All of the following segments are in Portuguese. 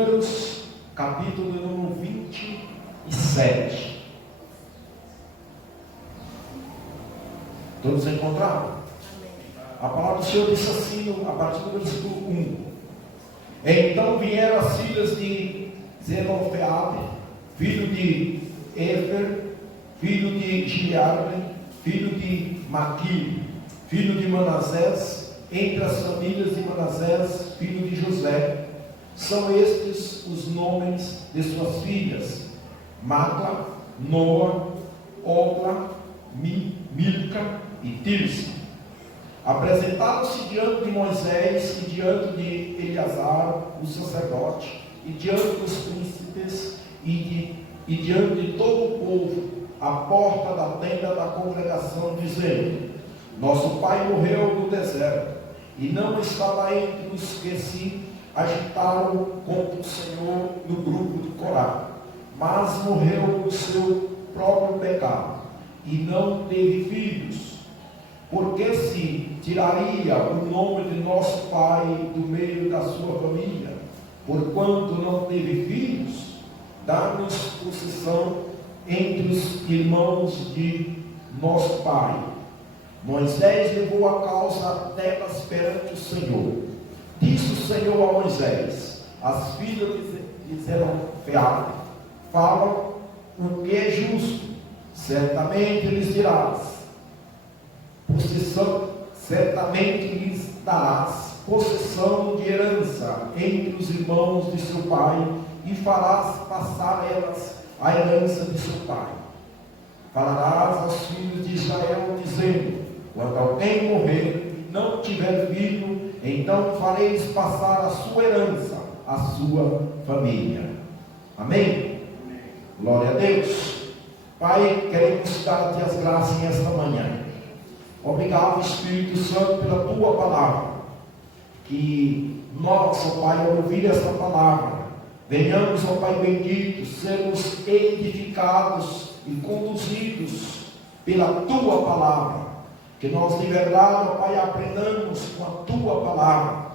Números, capítulo número 27. Todos encontraram? A palavra do Senhor diz assim, a partir do versículo 1. Então vieram as filhas de Zelofeade, filho de Efer, filho de Gileade, filho de Maquir, filho de Manassés, entre as famílias de Manassés, filho de José. São estes os nomes de suas filhas: Macla, Noa, Ogla, Milca e Tirsa. Apresentaram-se diante de Moisés e diante de Eleazar, o sacerdote, e diante dos príncipes e diante de todo o povo, à porta da tenda da congregação, dizendo: Nosso pai morreu no deserto, e não estava entre os que se agitaram contra o Senhor no grupo de Corá, mas morreu no seu próprio pecado, e não teve filhos. Porque se tiraria o nome de nosso pai do meio da sua família, porquanto não teve filhos? Dá-nos possessão entre os irmãos de nosso pai. Moisés levou a causa delas perante o Senhor. Disse o Senhor a Moisés: As filhas de Zelofeade falam o que é justo, certamente lhes dirás possessão, certamente lhes darás possessão de herança entre os irmãos de seu pai, e farás passar elas a herança de seu pai. Falarás aos filhos de Israel, dizendo: Quando alguém morrer e não tiver filho, então fareis passar a sua herança à sua família. Amém? Glória a Deus. Pai, queremos dar-te as graças nesta manhã. Obrigado, Espírito Santo, pela tua palavra. Que nós, ó Pai, ao ouvir esta palavra, venhamos, ó Pai bendito, sermos edificados e conduzidos pela tua palavra. Que nós de verdade, ó Pai, aprendamos com a tua palavra.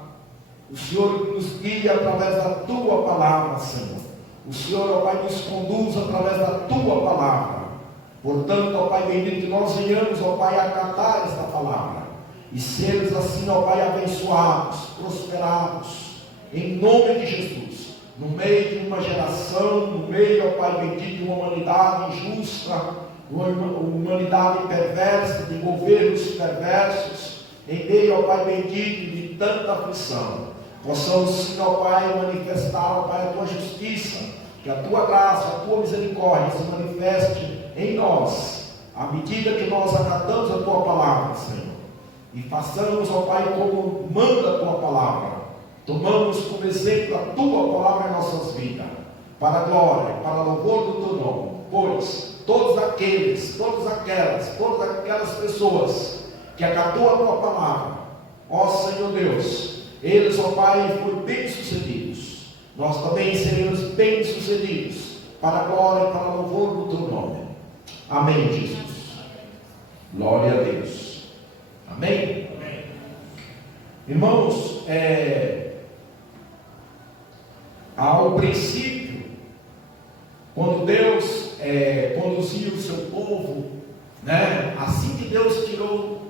O Senhor nos guia através da tua palavra, Senhor. O Senhor, ó Pai, nos conduz através da tua palavra. Portanto, ó Pai bendito, que nós venhamos, ó Pai, acatar esta palavra e sermos assim, ó Pai, abençoados, prosperados, em nome de Jesus, no meio de uma geração, no meio, ó Pai bendito, de uma humanidade injusta, uma humanidade perversa, de governos perversos, em meio, ó Pai bendito, de tanta aflição. Possamos sim, ó Pai, manifestar, ó Pai, a tua justiça, que a tua graça, a tua misericórdia se manifeste em nós, à medida que nós acatamos a tua palavra, Senhor, e façamos, ó Pai, como manda a tua palavra, tomamos como exemplo a tua palavra em nossas vidas, para a glória, para o louvor do teu nome, pois todas aquelas pessoas que acatou a tua palavra, ó Senhor Deus, eles, ó Pai, foram bem-sucedidos. Nós também seremos bem-sucedidos, para a glória e para o louvor do teu nome. Amém, Jesus. Glória a Deus. Amém? Amém. Irmãos, ao princípio, quando Deus conduziu o seu povo, né, assim que Deus tirou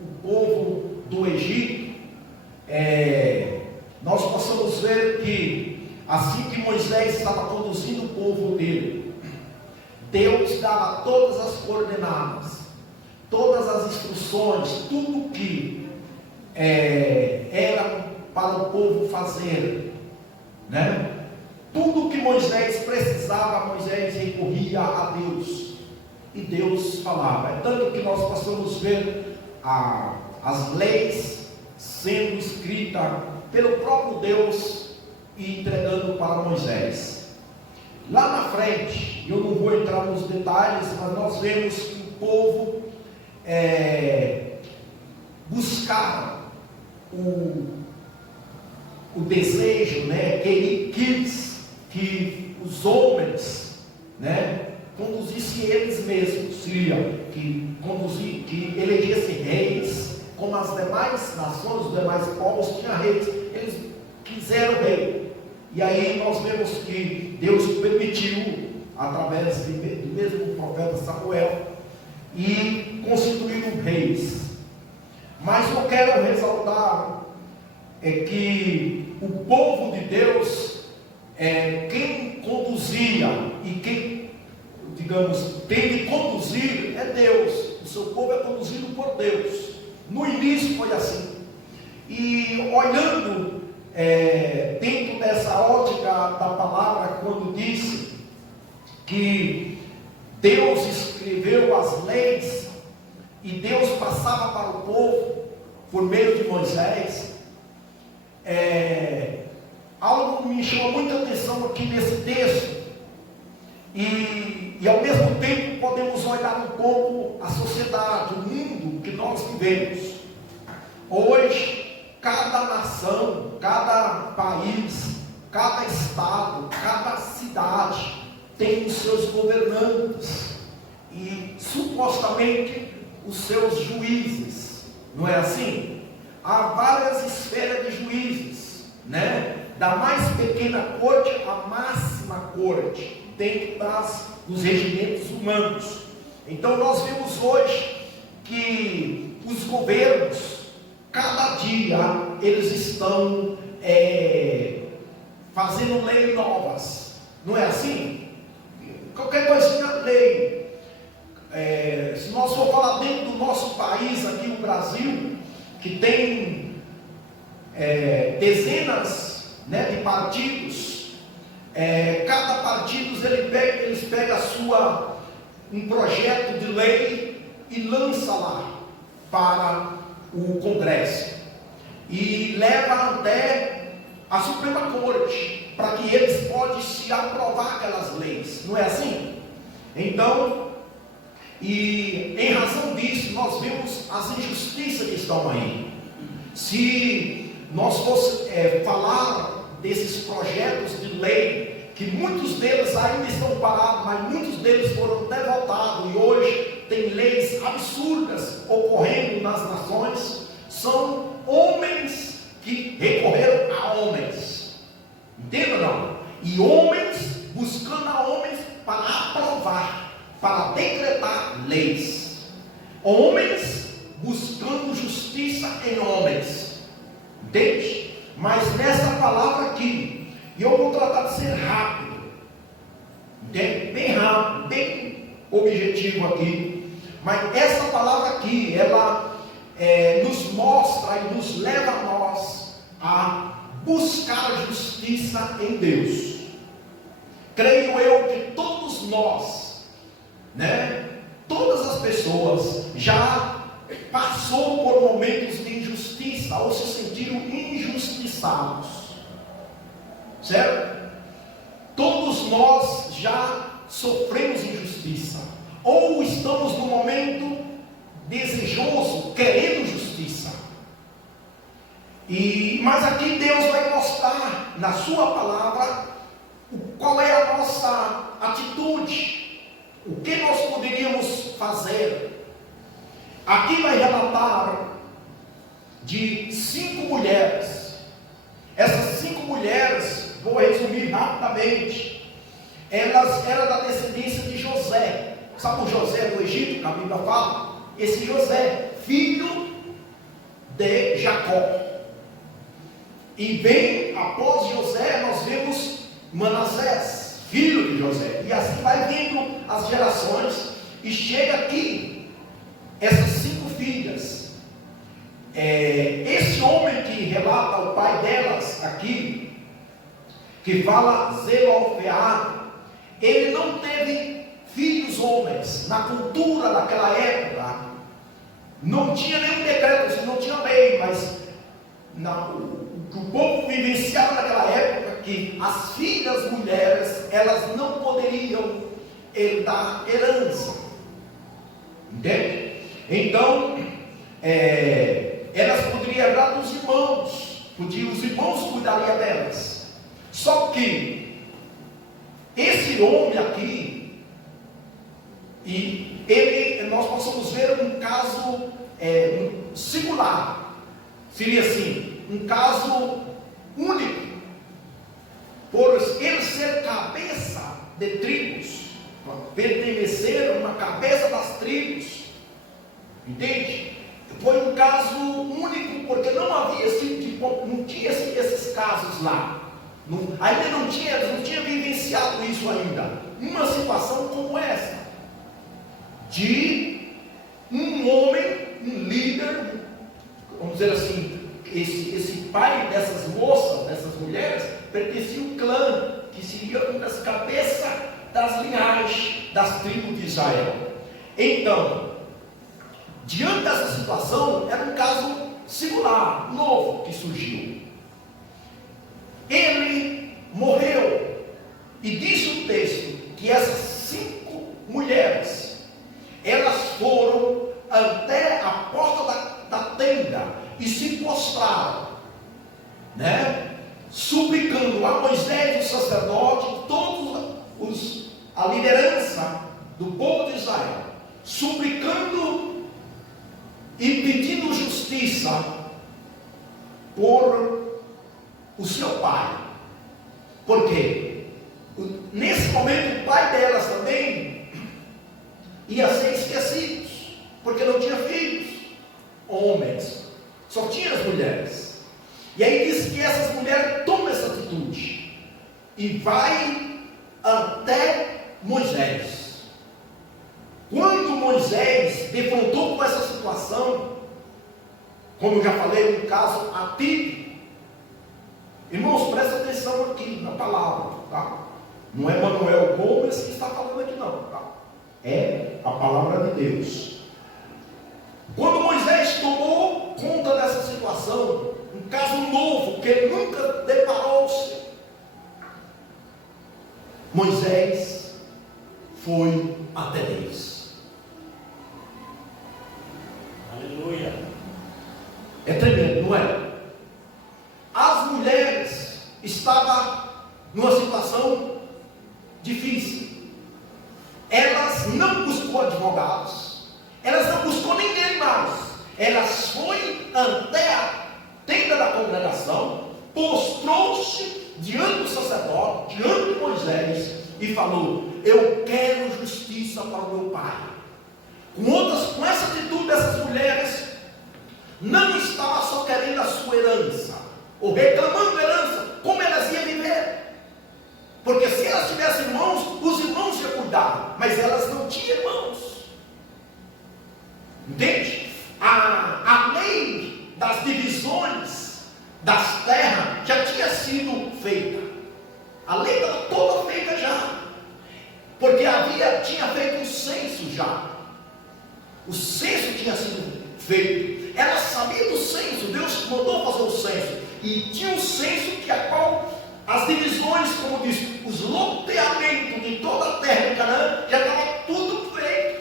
o povo do Egito, nós possamos ver que assim que Moisés estava conduzindo o povo dele, Deus dava todas as coordenadas, todas as instruções, tudo que era para o povo fazer, né? Tudo que Moisés precisava, Moisés recorria a Deus, e Deus falava. É tanto que nós possamos ver as leis sendo escritas pelo próprio Deus e entregando para Moisés. Lá na frente, eu não vou entrar nos detalhes, mas nós vemos que o povo buscaram o desejo, né, que os homens, né, conduzissem eles mesmos, que elegessem reis, como as demais nações, os demais povos tinham reis, eles quiseram rei. E aí nós vemos que Deus permitiu, através do mesmo profeta Samuel, e constituíram reis. Mas eu quero ressaltar que o povo de Deus, quem conduzia e quem, digamos, tem de conduzir é Deus. O seu povo é conduzido por Deus. No início foi assim. E olhando dentro dessa ótica da palavra, quando disse que Deus escreveu as leis e Deus passava para o povo por meio de Moisés, algo me chamou muita atenção aqui nesse texto, e ao mesmo tempo podemos olhar um pouco a sociedade, o mundo que nós vivemos. Hoje, cada nação, cada país, cada estado, cada cidade tem os seus governantes e supostamente os seus juízes, não é assim? Há várias esferas de juízes, né? Da mais pequena corte à máxima corte, dentro dos regimentos humanos. Então nós vemos hoje que os governos, cada dia, eles estão fazendo leis novas, não é assim? Qualquer coisinha lei. Se nós for falar dentro do nosso país, aqui no Brasil, que tem dezenas, né, de partidos, cada partido eles pegam um projeto de lei e lança lá para o Congresso e leva até a Suprema Corte para que eles possam se aprovar aquelas leis, não é assim? Então, e em razão disso nós vemos as injustiças que estão aí. Se nós fosse falar desses projetos de lei, que muitos deles ainda estão parados, mas muitos deles foram até votados, e hoje tem leis absurdas ocorrendo nas nações, são homens que recorreram a homens, entenda não? E homens buscando a homens para aprovar, para decretar leis, homens buscando justiça em homens, entende? Mas nessa palavra aqui, e eu vou tratar de ser rápido, entende? Bem rápido, bem objetivo aqui, mas essa palavra aqui, ela nos mostra e nos leva a nós a buscar a justiça em Deus. Creio eu que todos nós, né, todas as pessoas já passou por momentos de injustiça ou se sentiram injustiçados, certo? Todos nós já sofremos injustiça ou estamos no momento desejoso, querendo justiça. Mas aqui Deus vai mostrar na sua palavra qual é a nossa atitude, o que nós poderíamos fazer. Aqui vai relatar de 5 mulheres. Essas 5 mulheres, vou resumir rapidamente, elas eram da descendência de José. Sabe o José do Egito, que a Bíblia fala? Esse José, filho de Jacó. E bem após José, nós vemos Manassés, filho de José. E assim vai vindo as gerações. E chega aqui, essas 5 filhas. Esse homem que relata o pai delas aqui, que fala Zelofeade, ele não teve filhos homens. Na cultura daquela época, não tinha nenhum decreto, não tinha lei, mas o que o povo vivenciava naquela época, que as filhas mulheres, elas não poderiam herdar herança, entende? Então, elas poderiam herdar dos irmãos, os irmãos cuidariam delas. Só que esse homem aqui, nós possamos ver um caso singular, seria assim, um caso único. por ele ser cabeça de tribos, pertencer a uma cabeça das tribos, entende? Foi um caso único, porque não havia não tinha esses casos lá, ainda não tinha vivenciado isso ainda, uma situação como essa, de um homem, um líder, vamos dizer assim, esse pai dessas moças, dessas mulheres, pertencia ao clã, que seria uma das cabeças das linhagens das tribos de Israel. Então, diante dessa situação, era um caso singular, novo, que surgiu. Ele morreu, e diz o texto, que essas 5 mulheres, elas foram até a porta da tenda, e se prostraram, né? Suplicando a Moisés, o sacerdote, a liderança do povo de Israel, suplicando e pedindo justiça por o seu pai. Por quê? Nesse momento o pai delas também ia ser esquecido, porque não tinha filhos, homens, só tinha as mulheres. E aí diz que essas mulheres tomam essa atitude e vai até Moisés. Quando Moisés defrontou com essa situação, como eu já falei, no caso atípico, irmãos, presta atenção aqui na palavra, tá? Não é Manuel Gomes que está falando aqui não, tá? É a palavra de Deus. Quando Moisés tomou conta dessa situação, um caso novo que ele nunca deparou-se, Moisés foi até Deus. Aleluia. É tremendo, não é? As mulheres estavam numa situação difícil. Elas não buscou advogados, elas não buscou ninguém mais. Elas foram até a tenda da congregação, prostrou-se diante do sacerdote, diante de Moisés, e falou: eu quero justiça para o meu pai. Com essa atitude dessas mulheres, não estava só querendo a sua herança, ou reclamando herança, como elas iam viver. Porque se elas tivessem irmãos, os irmãos iam cuidar, mas elas não tinham irmãos. Entende? A lei das divisões das terras já tinha sido feita. A lei estava toda feita já. Porque tinha feito um censo já. O censo tinha sido feito. Ela sabia do censo. Deus mandou fazer o censo. E tinha um censo que a qual as divisões, como diz, os loteamentos de toda a terra de Canaã, já estava tudo feito.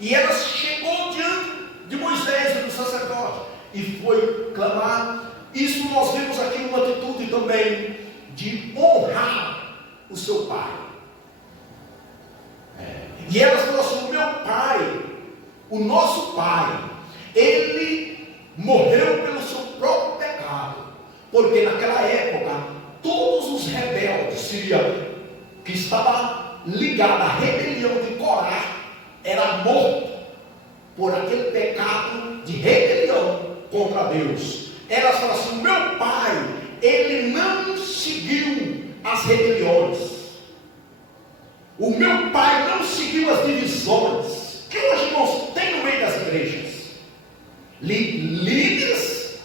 E ela chegou diante de Moisés e do sacerdote e foi clamar. Isso nós vemos aqui uma atitude também de honrar o seu pai. E elas falaram assim: o meu pai, o nosso pai, ele morreu pelo seu próprio pecado, porque naquela época todos os rebeldes que estavam ligados à rebelião de Corá era morto por aquele pecado de rebelião contra Deus. Elas falaram assim: o meu pai, ele não seguiu as rebeliões, o meu pai não seguiu as divisões que hoje, irmãos, tem no meio das igrejas. Líderes,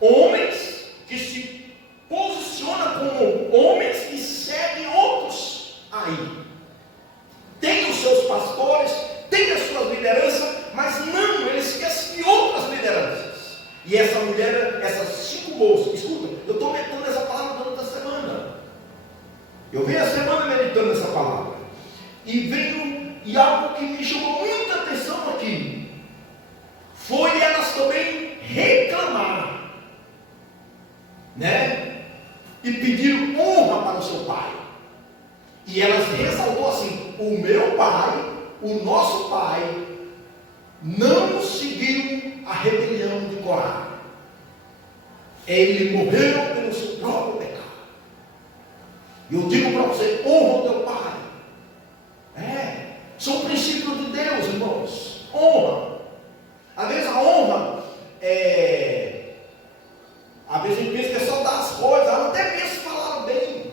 homens que se posicionam como homens e seguem outros aí. Tem os seus pastores, tem as suas lideranças, mas não, eles esquecem de outras lideranças. E essa mulher, essas 5 moças, escuta, eu estou meditando essa palavra durante a semana. Eu venho a semana meditando essa palavra. E algo que me chamou muita atenção aqui foi elas também reclamar, né? E pedir honra para o seu pai. E elas ressaltou assim: o meu pai, o nosso pai, não seguiu a rebelião de Corá. Ele morreu pelo seu próprio pecado. você honra o teu pai. São princípios de Deus, irmãos. Honra. Às vezes a honra às vezes a gente pensa que é só dar as coisas, até mesmo falaram bem.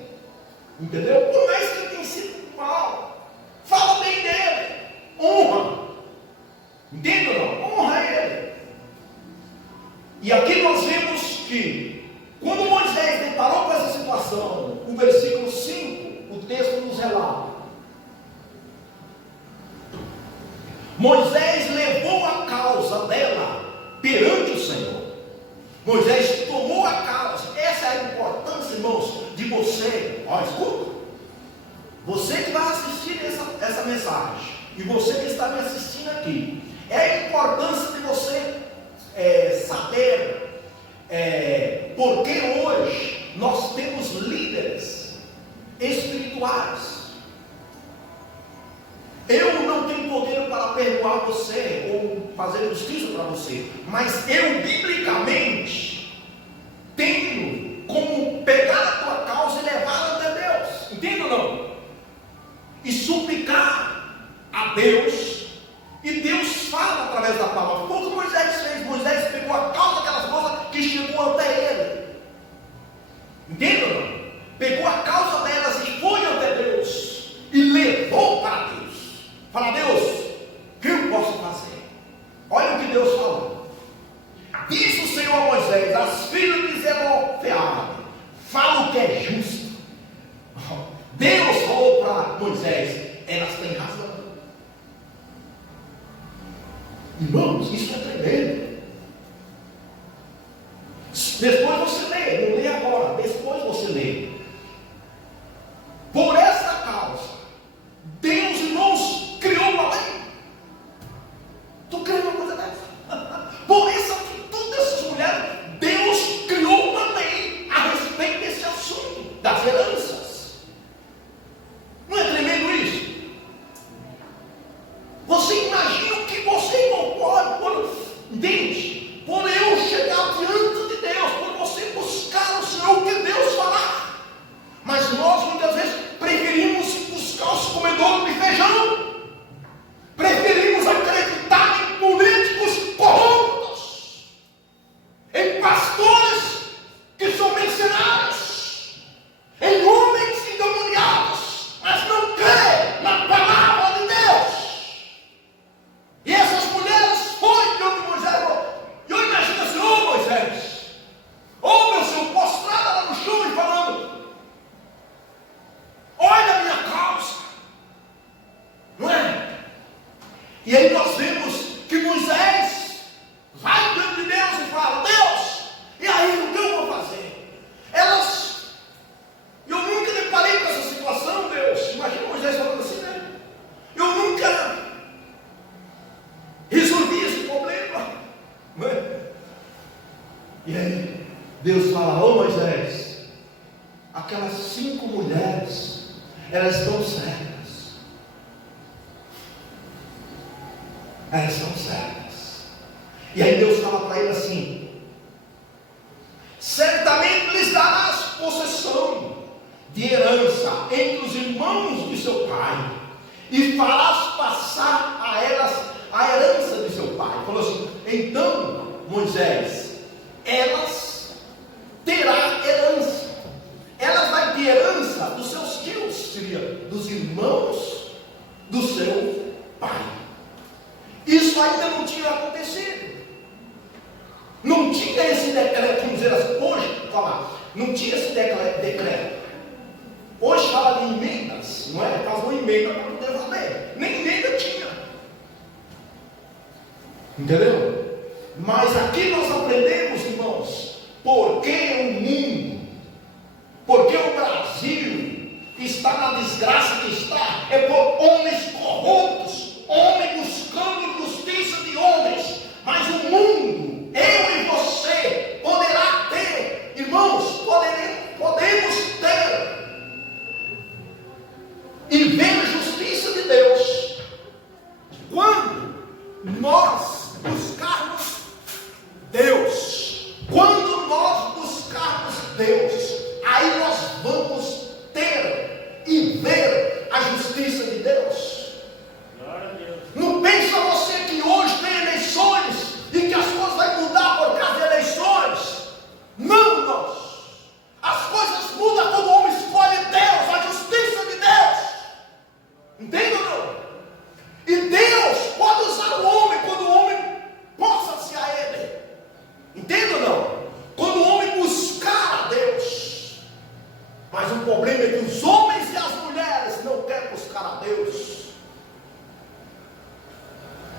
Entendeu? Por mais que tenha sido mal, fala bem dele. Honra. Entende ou não? Honra ele. E aqui nós vemos que quando Moisés deparou com essa situação, o versículo 5, o texto nos relata. Moisés levou a causa dela perante o Senhor. Moisés tomou a causa. Essa é a importância, irmãos, de você. Olha, escuta. Você que vai assistir essa mensagem, e você que está me assistindo aqui, é a importância de você saber porque hoje nós temos líderes espirituais. Eu não tenho poder para perdoar você ou fazer justiça para você, mas eu biblicamente tenho como pegar a tua causa e levá-la até Deus. Entende ou não? E suplicar a Deus, e Deus fala através da palavra. Foi o que Moisés fez. Moisés pegou a causa daquelas coisas que chegou até ele. Entende ou não? Pegou a causa delas e foi até Deus e levou para Deus. Fala: Deus, o que eu posso fazer? Olha o que Deus falou. Disse o Senhor a Moisés: as filhas de Zelofeade falam o que é justo. Deus falou para Moisés: elas têm razão. Irmãos, isso é tremendo. Depois você lê, não lê agora, depois você lê. Por esta causa, Deus, irmãos, criou uma lei. Tu crê numa coisa dessa? Por essa atitude dessas mulheres, Deus criou uma lei a respeito desse assunto, das heranças. Não é tremendo isso? Você imagina o que você não pode, entende? Por eu chegar diante de Deus, por você buscar o Senhor, o que Deus falar. Mas nós muitas vezes preferimos buscar os comedores de feijão, preferimos acreditar em políticos corruptos, em pastores que são mercenários, em homens endemoniados, mas não creem na palavra de Deus. E essas mulheres foram diante de Moisés. E eu imagino assim: ô Moisés, ô meu Senhor, postrada lá no chão e falando: olha a minha causa, não é? E aí nós vemos que Moisés vai diante de Deus e fala: Deus, e aí o que eu vou fazer? Eu nunca deparei com essa situação, Deus. Imagina Moisés falando assim, né? Eu nunca resolvi esse problema, não é? E aí Deus fala: ô Moisés, aquelas 5 mulheres, elas estão certas. Elas estão certas. E aí Deus fala para ele assim: certamente lhes darás possessão de herança entre os irmãos de seu pai, e farás passar a elas a herança de seu pai. Falou assim: então Moisés, elas terá herança. Elas vai ter herança dos seus tios, seria dos irmãos do seu pai. Isso ainda não tinha acontecido. Não tinha esse decreto, vamos dizer assim, hoje, falar, não tinha esse decreto. Hoje fala de emendas, não é? Faz uma emenda para poder valer. Nem emenda tinha. Entendeu? Mas aqui nós aprendemos, irmãos, por que o mundo, porque o Brasil está na desgraça que está, é por homens corruptos, homens buscando justiça de homens. Mas o mundo, eu e você, poderá ter, irmãos, podemos ter e ver a justiça de Deus quando nós buscarmos Deus. Quando nós buscarmos Deus, aí nós vamos ter e o problema é que os homens e as mulheres não querem buscar a Deus.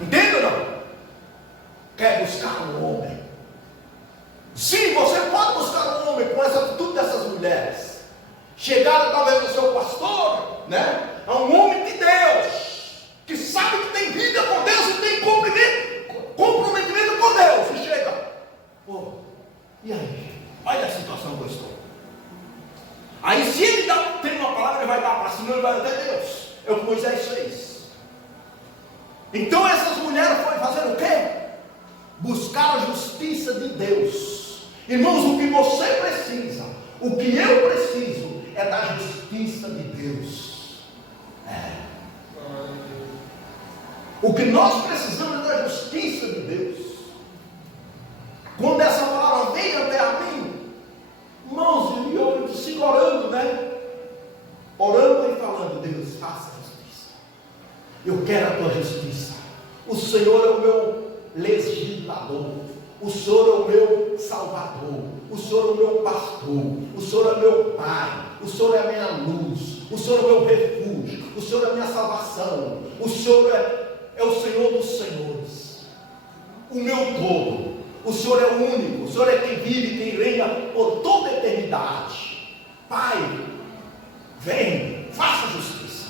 Entende ou não? Quer buscar um homem. Sim, você pode buscar um homem com essa atitude dessas mulheres. Chegaram talvez ao seu pastor, né? A um homem de Deus, que sabe que tem vida com Deus e tem comprometimento com Deus. E chega, pô, e aí? Olha a situação que eu estou. Aí se ele tem uma palavra, ele vai dar para cima, ele vai até Deus. É o que Moisés fez. Então essas mulheres foram fazer o quê? Buscar a justiça de Deus. Irmãos, o que você precisa, o que eu preciso, é da justiça de Deus. O que nós precisamos é da justiça de Deus. Quando essa palavra veio até a mim, irmãos, e eu sigo orando, né? Orando e falando, Deus, faça a justiça. Eu quero a tua justiça. O Senhor é o meu legislador. O Senhor é o meu salvador. O Senhor é o meu pastor. O Senhor é meu pai. O Senhor é a minha luz. O Senhor é o meu refúgio. O Senhor é a minha salvação. O Senhor é o Senhor dos senhores. O meu todo. O Senhor é o único. O Senhor é quem vive, quem reina por toda a eternidade. Pai, vem, faça justiça.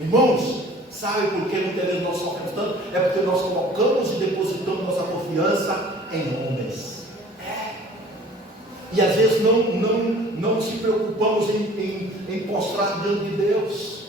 Irmãos, sabe por que muitas vezes nós sofremos tanto? É porque nós colocamos e depositamos nossa confiança em homens. E às vezes não se preocupamos em postrar diante de Deus.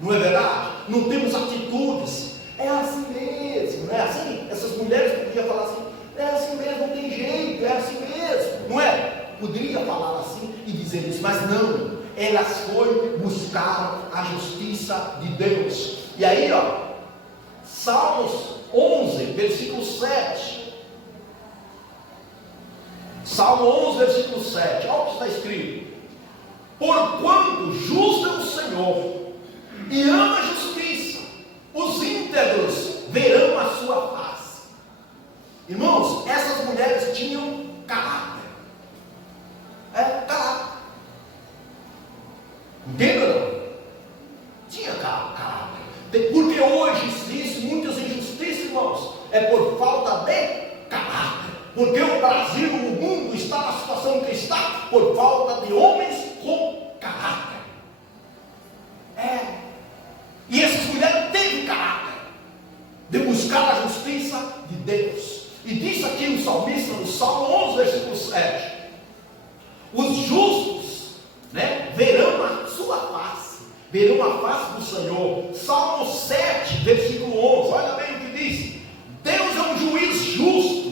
Não é verdade? Não temos atitudes. É assim mesmo, não é assim? Essas mulheres podiam falar assim, é assim mesmo, não tem jeito, é assim mesmo, não é? Poderia falar assim e dizer isso, mas não. Elas foram buscar a justiça de Deus. E aí, ó, Salmos 11, versículo 7. Salmo 11, versículo 7. Olha o que está escrito: porquanto justo é o Senhor e ama a justiça, os íntegros verão a sua face. Irmãos, essas mulheres tinham caráter. Caráter. Entendeu? Tinha caráter. Porque hoje existe muitas injustiças, irmãos, é por falta de caráter. Porque o Brasil, o mundo está na situação que está por falta de homens com caráter. E essas mulheres têm caráter de buscar a justiça de Deus. E diz aqui o salmista no Salmo 11, versículo 7: os justos, né, verão a sua face, verão a face do Senhor. Salmo 7, versículo 11, olha bem o que diz: Deus é um juiz justo,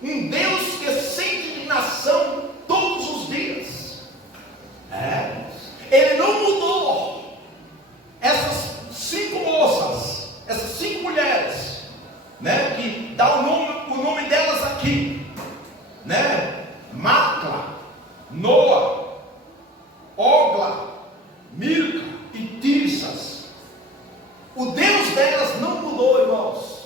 um Deus que sente indignação todos os dias. Ele não mudou. Essas 5 moças, essas 5 mulheres, né, que dá o nome delas aqui, né? Macla, Noa, Ogla, Milca e Tirsas. O Deus delas não mudou, irmãos.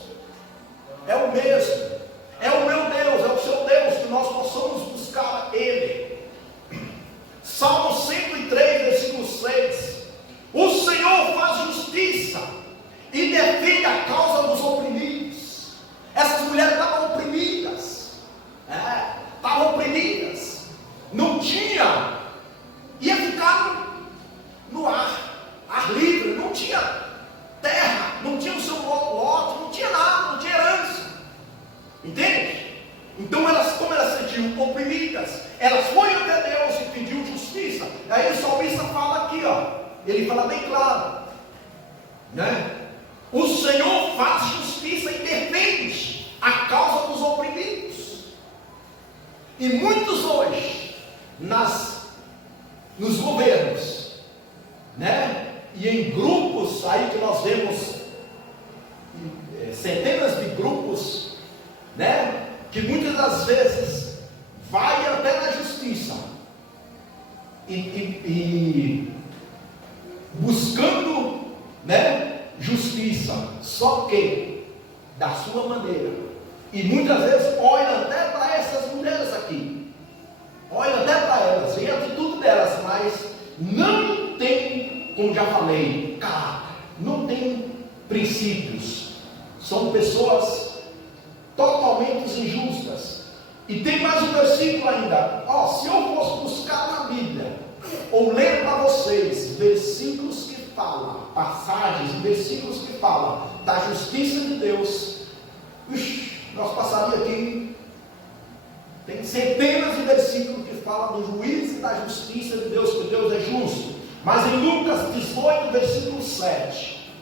É o mesmo. É o meu Deus, é o seu Deus, que nós possamos buscar Ele. Salmo 103, versículo 6: o Senhor faz justiça e defende a causa dos oprimidos. Essas mulheres estavam oprimidas, não tinha, ia ficar no ar livre, não tinha terra, não tinha o seu lote, não tinha nada, não tinha herança. Entende? Então como elas se sentiam oprimidas, elas foram até Deus e pediu justiça. Aí o salmista fala aqui, ó, ele fala bem claro, né? O Senhor faz justiça e defende a causa dos oprimidos. E muitos hoje, nos governos, né? E em grupos aí que nós vemos centenas de grupos, né, que muitas das vezes vai até na justiça e buscando, né, justiça, só que da sua maneira. E muitas vezes olha até para essas mulheres aqui, olha até para elas, vê a atitude delas, mas não têm, como já falei, caráter, não têm princípios, são pessoas totalmente injustas. E tem mais um versículo ainda. Se eu fosse buscar na Bíblia, ou ler para vocês versículos que falam, passagens e versículos que falam da justiça de Deus, nós passaríamos aqui. Tem centenas de versículos que falam do juízo e da justiça de Deus, que Deus é justo. Mas em Lucas 18, versículo 7,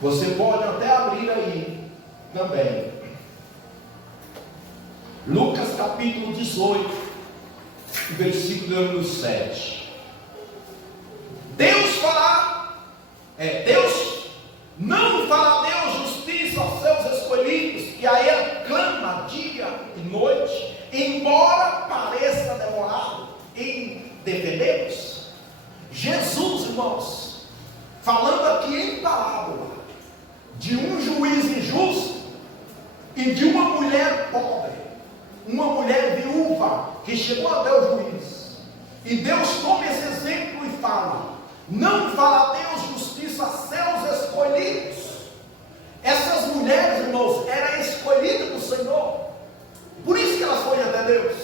você pode até abrir aí também. Lucas capítulo 18, versículo número 7. Deus não fará Deus justiça aos seus escolhidos, que a Ele clama dia e noite, embora pareça demorado em defendê-los. Jesus, irmãos, falando aqui em parábola de um juiz injusto e de uma mulher pobre, uma mulher viúva que chegou até o juiz, e Deus toma esse exemplo e fala: não fará Deus justiça a seus escolhidos. Essas mulheres, irmãos, eram escolhidas do Senhor, por isso que elas foram até Deus.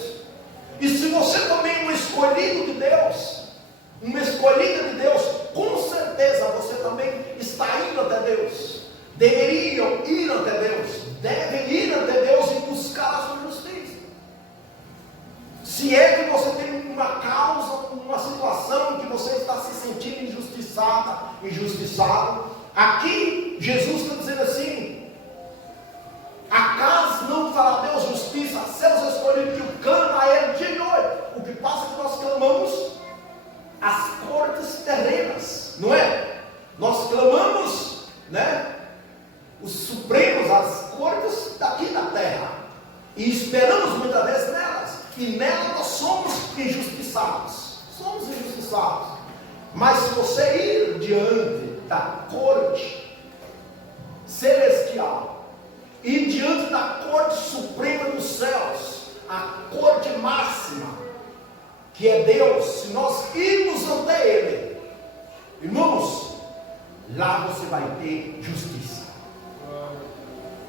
E se você também é um escolhido de Deus, uma escolhida de Deus, com certeza você também está indo até Deus. Deveriam ir até Deus, devem ir até Deus e buscar a sua justiça. Se é que você tem uma causa, uma situação em que você está se sentindo injustiçado, aqui Jesus está dizendo assim: acaso não fará Deus justiça a seus escolhidos que clamam a Ele dia e noite? O que passa é que nós clamamos as cortes terrenas, não é? Nós clamamos, né, os supremos, as cortes daqui da terra, e esperamos muitas vezes nelas, e nelas nós somos injustiçados. Mas se você ir diante da corte celestial e diante da corte suprema dos céus, a corte máxima, que é Deus, se nós irmos até Ele, irmãos, lá você vai ter justiça.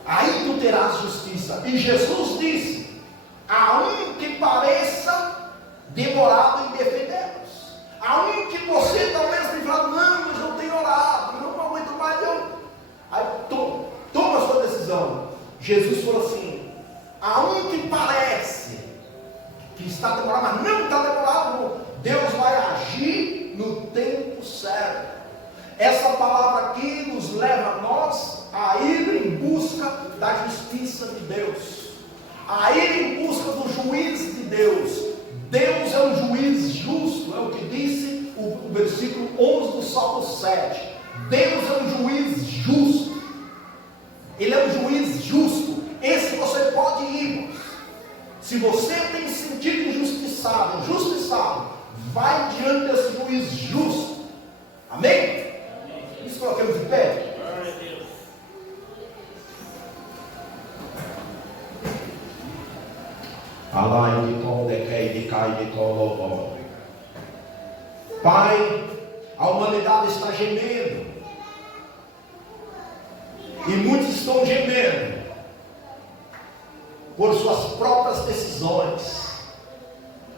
Aí tu terás justiça. E Jesus disse: a um que pareça demorado em defendê-los, a um que você talvez me fale: não, mas eu tenho orado, não aguento mais, aí toma a sua decisão. Jesus falou assim: a um que parece que está demorado, mas não está demorado, Deus vai agir no tempo certo. Essa palavra aqui nos leva a nós a ir em busca da justiça de Deus, a ir em busca do juiz de Deus. Deus é um juiz justo, é o que disse o versículo 11 do Salmo 7. Deus é um juiz justo, Ele é um juiz justo. Esse você pode ir. Se você tem sentido injustiçado, vai diante desse juiz justo. Amém? Isso coloquemos de pé. Pai, a humanidade está gemendo, e muitos estão gemendo por suas próprias decisões.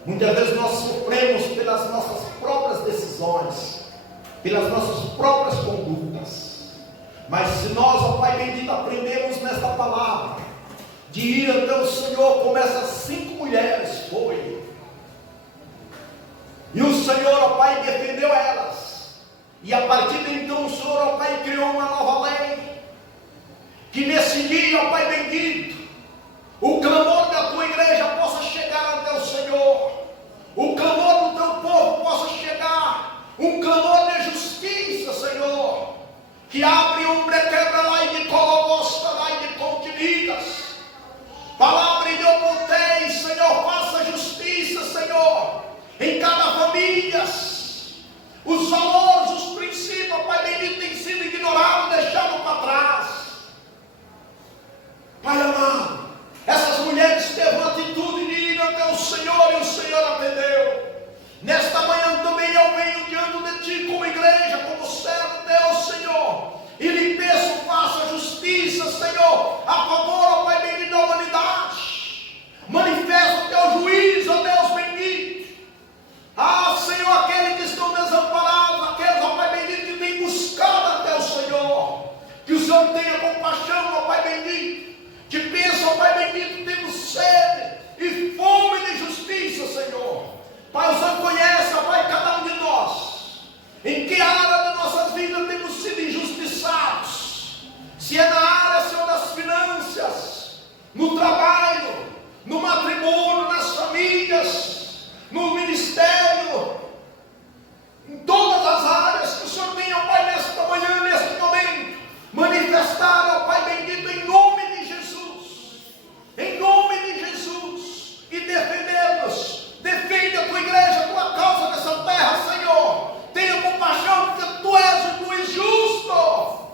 Muitas vezes nós sofremos pelas nossas próprias decisões, pelas nossas próprias condutas. Mas se nós, ó Pai bendito, aprendemos nesta palavra de ir até o Senhor, como essas 5 mulheres foi, e o Senhor, ó Pai, defendeu elas, e a partir de então o Senhor, ó Pai, criou uma nova lei, que nesse dia, ó Pai bendito, o clamor da tua igreja possa chegar até o Senhor, o clamor do teu povo possa chegar, um clamor de justiça, Senhor, que abre um brequebra lá e de colobosta lá e de continidas. Palavra de oportei, Senhor, faça justiça, Senhor, em cada família. Os valores, os princípios, Pai bendito, têm sido ignorados, deixados para trás. Pai amado, essas mulheres teve uma atitude de ir até o Senhor, e o Senhor atendeu. Senhor, a favor, ó Pai bendito, da humanidade. Manifesta o teu juízo, ó Deus bendito. Ah, Senhor, aqueles que estão desamparados, aqueles, ó Pai bendito, que têm buscado até o Senhor. Que o Senhor tenha compaixão, ó Pai bendito. Que pensa, ó Pai bendito, temos sede e fome de justiça, Senhor. Pai, o Senhor conhece, ó Pai, cada um de nós. Em que área de nossas vidas temos sido injustiçados? Se é na área, Senhor, das finanças, no trabalho, no matrimônio, nas famílias, no ministério, em todas as áreas que o Senhor tem, ó Pai, nesta manhã, neste momento, manifestar, ó Pai bendito, em nome de Jesus, e defender-nos. Defende a tua igreja, a tua causa nessa terra, Senhor. Tenha compaixão, porque tu és justo.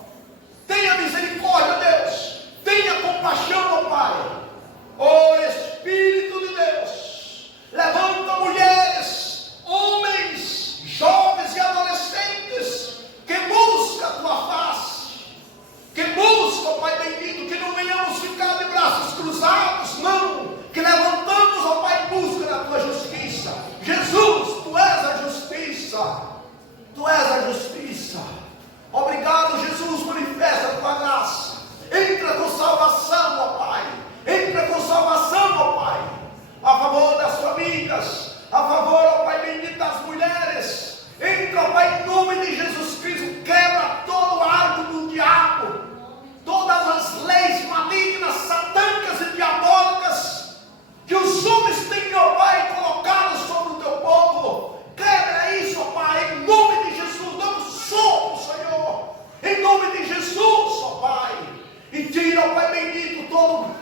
Tenha misericórdia, Deus. Tenha compaixão, ó Pai. Ó Espírito de Deus, levanta mulheres, homens, jovens e adolescentes que buscam a tua face, que buscam, Pai bendito, que não venhamos ficar de braços cruzados, não, que levantamos, ó Pai, em busca da tua justiça. Jesus, tu és a justiça, tu és a justiça. Obrigado, Jesus, manifesta a tua graça. Entra com salvação, ó Pai. Entra com salvação, ó Pai, a favor das famílias, a favor, ó Pai bendito, das mulheres. Entra, ó Pai, em nome de Jesus Cristo. Quebra todo o arco do diabo, todas as leis malignas, satânicas e diabólicas que os homens têm, ó Pai, colocado sobre o teu povo. Quebra isso, ó Pai, em nome de Jesus. Dá um sopro, Senhor, em nome de Jesus, ó Pai. E tira, ó Pai bendito,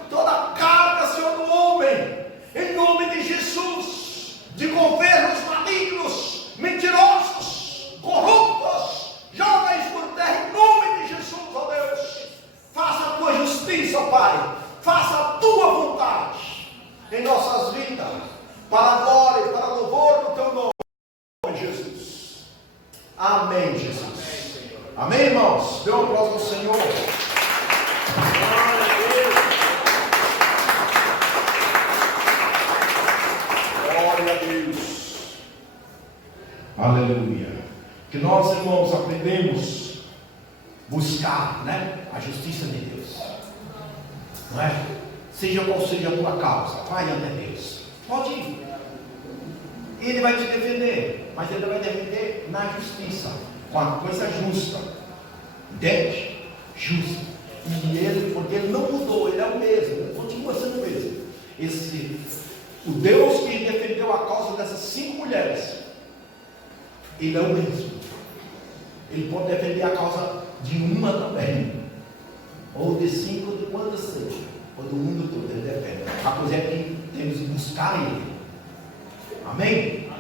toda a carga, Senhor, do homem, em nome de Jesus, de governos malignos, mentirosos, corruptos. Joga isso por terra, em nome de Jesus, ó Deus. Faça a tua justiça, ó Pai. Faça a tua vontade em nossas vidas, para a glória e para o louvor do teu nome, Jesus. Amém, Jesus. Amém, irmãos? Dê um aplauso ao Senhor. Glória a Deus. Aleluia. Que nós, irmãos, aprendemos a buscar, né, a justiça de Deus. Não é? Seja qual seja a tua causa, vai até Deus. Pode ir. Ele vai te defender, mas ele vai defender na justiça, com a coisa justa. Entende? Justa. E ele, porque ele não mudou, ele é o mesmo, ele continua sendo o mesmo. O Deus que defendeu a causa dessas 5 mulheres, ele é o mesmo. Ele pode defender a causa de uma também, ou de 5, de quantas seja, ou do mundo todo, ele defende. A coisa é que temos que buscar ele. Amém?